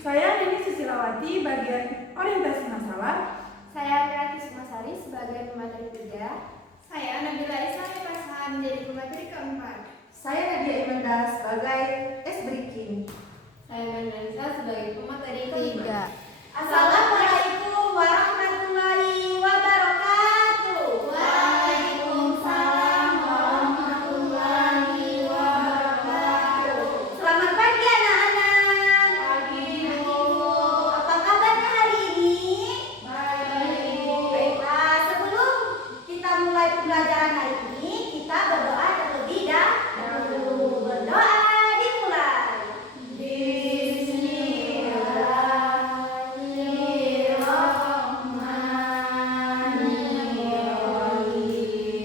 Saya Nini Susilawati, bagian orientasi masalah. Saya Gratis Masari sebagai pemateri 3. Saya Nabila Islam Pasha menjadi pemateri keempat. Saya Nadia Imanda sebagai S-Breaking. Saya Nandisa sebagai pemateri 3. Assalamualaikum warahmatullahi wabarakatuh. Waalaikumsalam warahmatullahi wabarakatuh. Selamat pagi anak-anak. Pagi Bu. Apa kabarnya hari ini? Baik Bu. Baiklah, sebelum kita mulai pembelajaran hari ini, kita berdoa terlebih dahulu. Berdoa dimulai.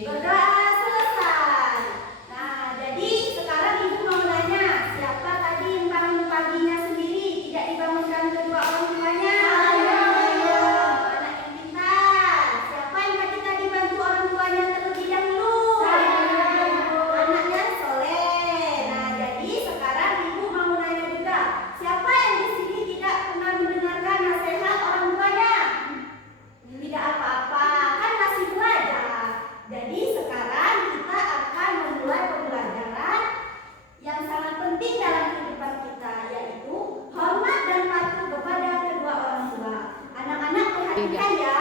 Berdoa selesai. Nah, jadi sekarang ibu mau nanya, siapa tadi yang bangun paginya sendiri, tidak dibangunkan kedua orang tuanya? Anak yang pintar. Siapa yang tadi dibantu orang tuanya terlebih dahulu? Anaknya soleh. Nah, jadi sekarang ibu mau nanya juga, siapa yang di sini tidak pernah mendengarkan nasihat orang tuanya? Tidak apa-apa, kan masih belajar. Jadi sekarang kita akan memulai pembelajaran yang sangat penting dalam kehidupan kita, yaitu hormat dan patuh kepada kedua orang tua. Anak-anak perhatikan ya.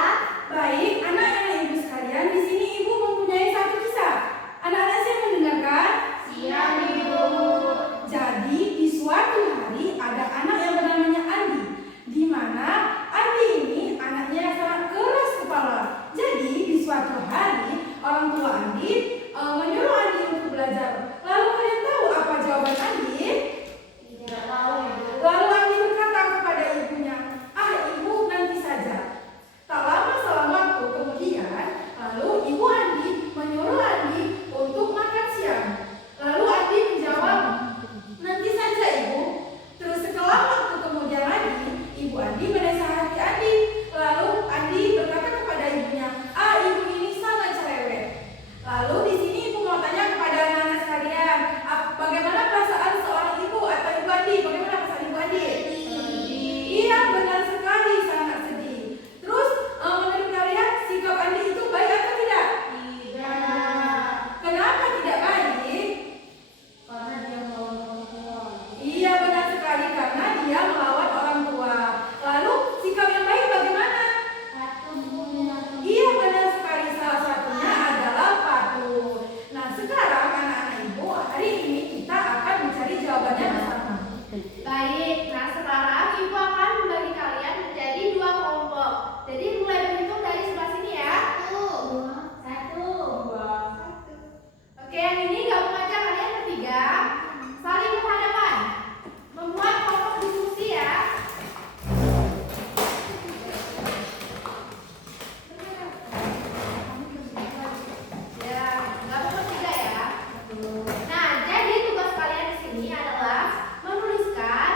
Baik, anak-anak ibu sekalian, di sini ibu mempunyai satu kisah. Anak-anak siap mendengarkan? Siap Ibu. Jadi di suatu hari ada anak yang bernamanya Andi, di mana Andi ini anaknya yang sangat keras kepala. Jadi di suatu hari orang tua Andi menyuruh Andi untuk belajar. Lalu kalian tahu apa jawaban Andi? Tidak tahu Ibu. Lalu Andi berkata kepada ibunya, ibu nanti saja. Tak lama selang waktu kemudian, lalu ibu Andi menyuruh Andi untuk makan siang. Lalu Andi menjawab, nanti saja ibu. Terus setelah waktu kemudian lagi, ibu Andi menasihati Andi. Lalu Andi berkata kepada ibunya, ibu ini sangat cerewet. Lalu di sini ibu mau tanya kepada anak-anak sekalian, bagaimana perasaan seorang ibu atau ibu Andi? Bagaimana perasaan ibu Andi? Iya, benar sekali, sangat sedih. Terus menurut kalian sikap Andi itu baik atau tidak? Tidak. Kenapa tidak baik? Karena dia melawan orang tua. Iya, benar sekali, karena dia melawan orang tua. Lalu sikap yang baik bagaimana? Patuh Bu. Iya, benar sekali, salah satunya adalah patuh. Nah, sekarang anak-anak ibu, hari ini kita akan mencari jawabannya bersama. Baik, nah sekarang Ibu akan membagi kalian menjadi 2 kelompok. Jadi mulai berhitung dari sebelah sini ya. 1. Oke, yang ini gabung aja kalian bertiga. Saling berhadapan. Membuat kelompok diskusi ya. Ya, gabung bertiga ya. Nah, jadi tugas kalian di sini adalah menuliskan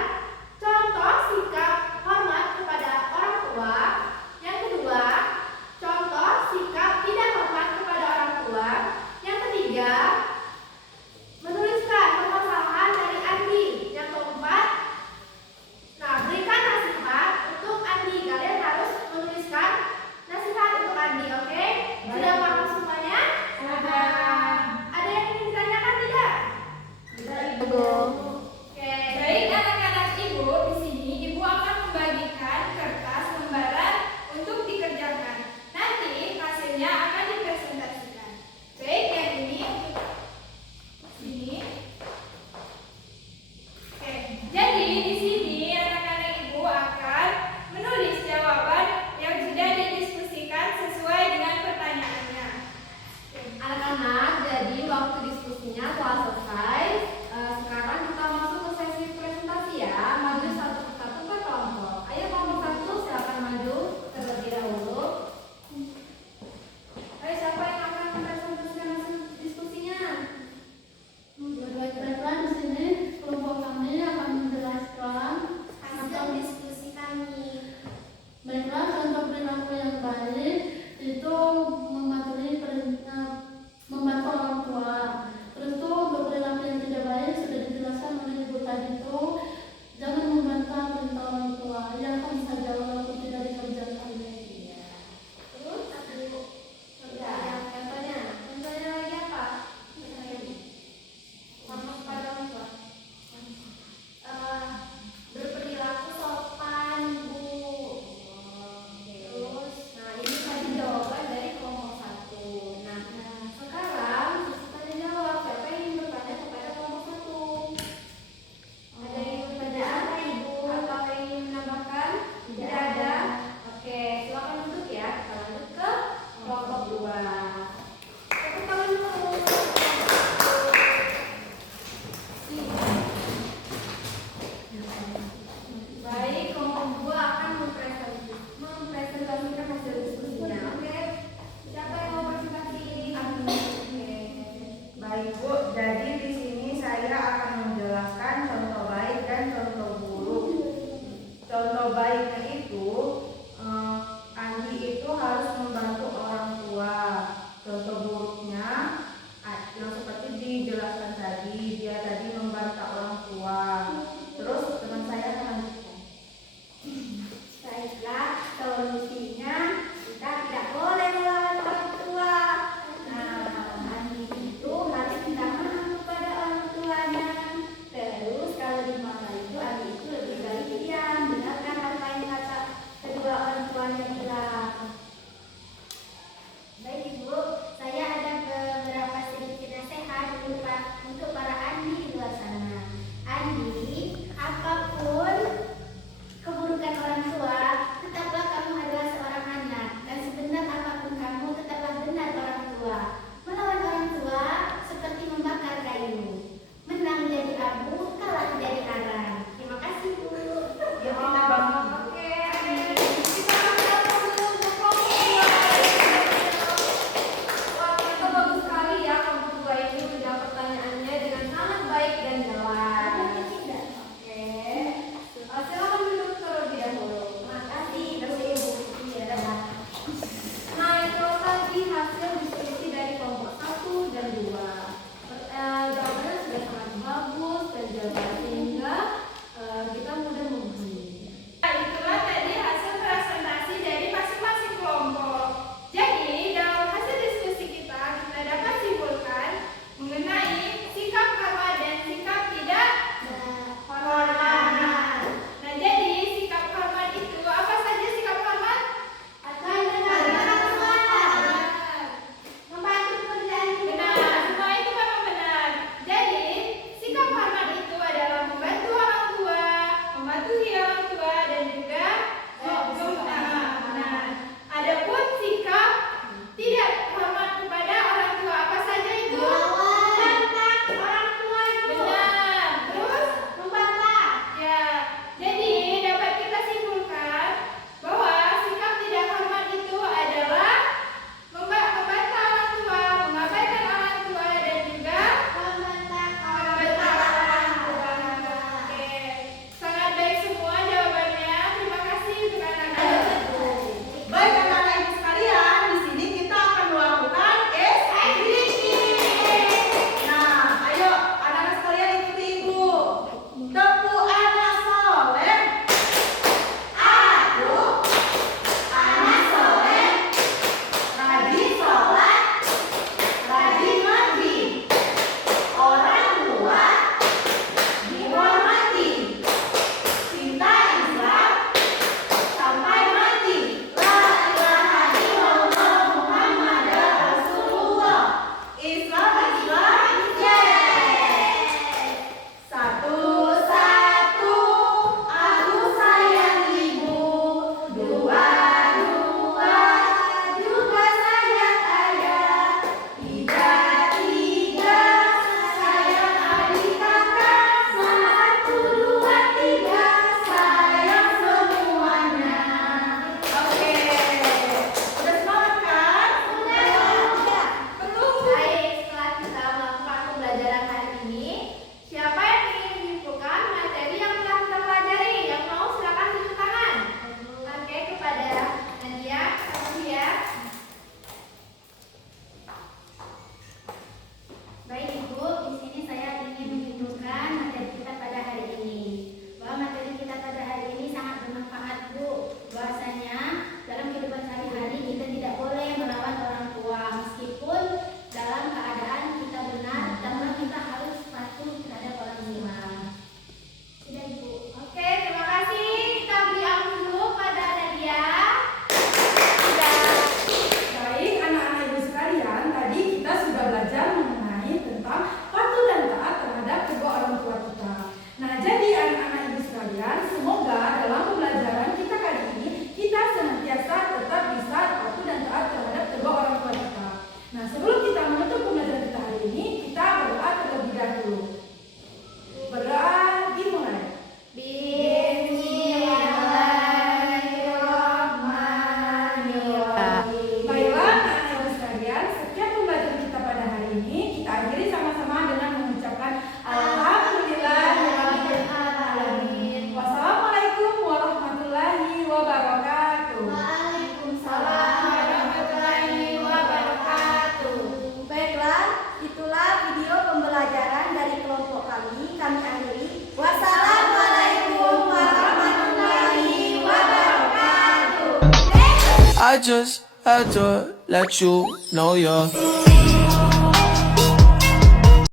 I just had to let you know you're